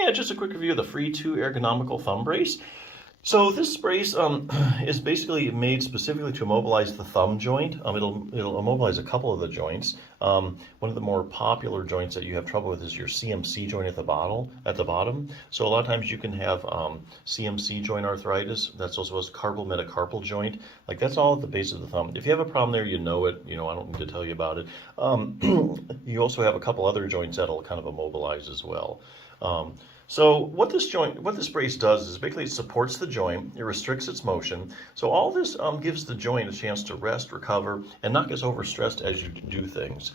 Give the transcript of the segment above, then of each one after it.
Yeah, just a quick review of the FREETOO Ergonomical Thumb Brace. So this brace is basically made specifically to immobilize the thumb joint. It'll immobilize a couple of the joints. One of the more popular joints that you have trouble with is your CMC joint at the bottom. So a lot of times you can have CMC joint arthritis. That's also a carpal metacarpal joint. Like that's all at the base of the thumb. If you have a problem there, you know it. I don't need to tell you about it. You also have a couple other joints that'll kind of immobilize as well. So what this brace does is basically it supports the joint, it restricts its motion. So all this gives the joint a chance to rest, recover, and not get overstressed as you do things.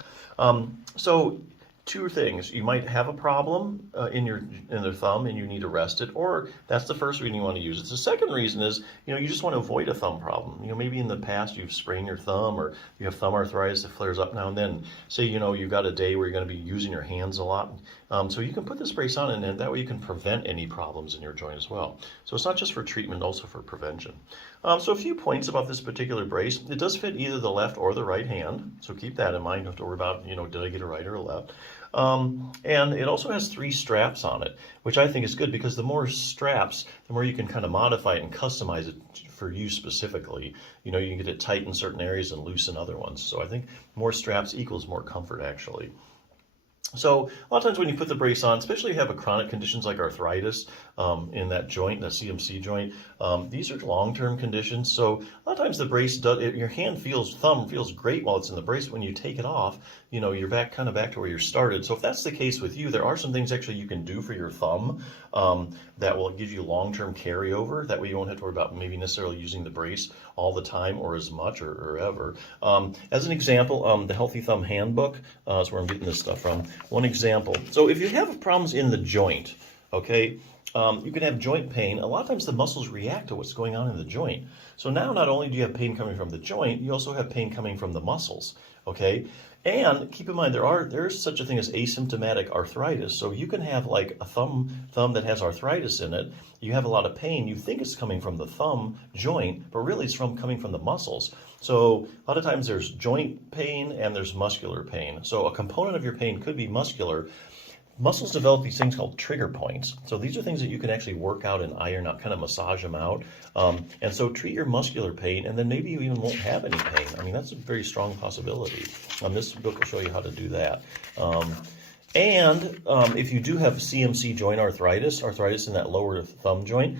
So two things: you might have a problem in the thumb and you need to rest it, or that's the first reason you want to use it. The second reason is you just want to avoid a thumb problem. Maybe in the past you've sprained your thumb, or you have thumb arthritis that flares up now and then. Say you've got a day where you're going to be using your hands a lot, so you can put this brace on, and then that way you can prevent any problems in your joint as well. So it's not just for treatment, also for prevention. So a few points about this particular brace: it does fit either the left or the right hand, so keep that in mind. You don't have to worry about did I get a right or a left. And it also has 3 straps on it, which I think is good, because the more straps, the more you can kind of modify it and customize it for you specifically. You can get it tight in certain areas and loose in other ones. So I think more straps equals more comfort, actually. So a lot of times when you put the brace on, especially if you have chronic conditions like arthritis in that joint, that CMC joint, these are long-term conditions. So a lot of times the brace your thumb feels great while it's in the brace. When you take it off, you're back to where you started. So if that's the case with you, there are some things actually you can do for your thumb that will give you long-term carryover. That way you won't have to worry about maybe necessarily using the brace all the time or as much or ever. As an example, the Healthy Thumb Handbook is where I'm getting this stuff from. One example. So if you have problems in the joint, okay, you can have joint pain. A lot of times the muscles react to what's going on in the joint. So now not only do you have pain coming from the joint, you also have pain coming from the muscles, okay? And keep in mind, there's such a thing as asymptomatic arthritis. So you can have like a thumb that has arthritis in it. You have a lot of pain. You think it's coming from the thumb joint, but really it's coming from the muscles. So a lot of times there's joint pain and there's muscular pain. So a component of your pain could be muscular. Muscles develop these things called trigger points. So these are things that you can actually work out and iron out, kind of massage them out. And so treat your muscular pain, and then maybe you even won't have any pain. I mean, that's a very strong possibility. This book will show you how to do that. If you do have CMC joint arthritis in that lower thumb joint,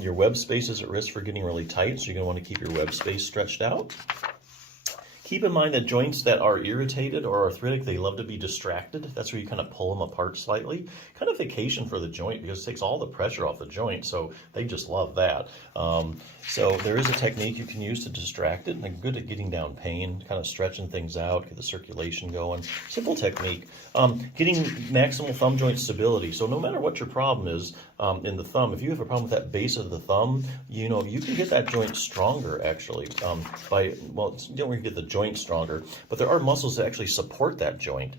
your web space is at risk for getting really tight, so you're going to want to keep your web space stretched out. Keep in mind that joints that are irritated or arthritic, they love to be distracted. That's where you kind of pull them apart slightly. Kind of vacation for the joint, because it takes all the pressure off the joint, so they just love that. So there is a technique you can use to distract it, and I'm good at getting down pain, kind of stretching things out, get the circulation going. Simple technique. Getting maximal thumb joint stability. So no matter what your problem is in the thumb, if you have a problem with that base of the thumb, you can get that joint stronger, actually. You don't really get the joint stronger, but there are muscles that actually support that joint.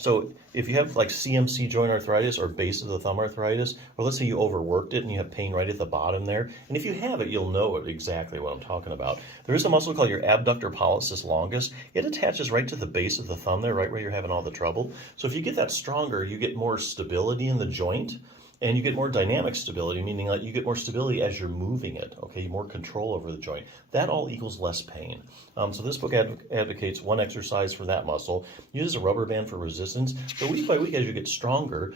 So if you have like CMC joint arthritis or base of the thumb arthritis, or let's say you overworked it and you have pain right at the bottom there, and if you have it, you'll know exactly what I'm talking about. There is a muscle called your abductor pollicis longus. It attaches right to the base of the thumb there, right where you're having all the trouble. So if you get that stronger, you get more stability in the joint. And you get more dynamic stability, meaning like you get more stability as you're moving it, okay? More control over the joint. That all equals less pain. So this book advocates one exercise for that muscle. Use a rubber band for resistance. So week by week, as you get stronger,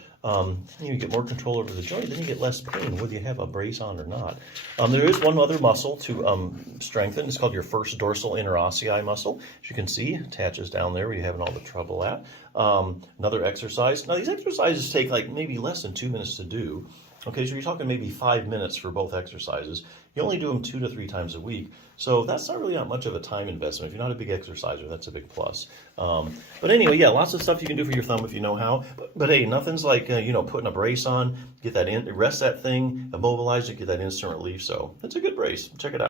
you get more control over the joint, then you get less pain, whether you have a brace on or not. There is one other muscle to strengthen. It's called your first dorsal interossei muscle. As you can see, it attaches down there where you're having all the trouble at. Another exercise. Now, these exercises take like maybe less than 2 minutes to do. Okay, so you're talking maybe 5 minutes for both exercises. You only do them 2 to 3 times a week. So that's not really that much of a time investment. If you're not a big exerciser, that's a big plus. But anyway, yeah, lots of stuff you can do for your thumb if you know how. But hey, nothing's like, putting a brace on, get that rest that thing, immobilize it, get that instant relief. So it's a good brace. Check it out.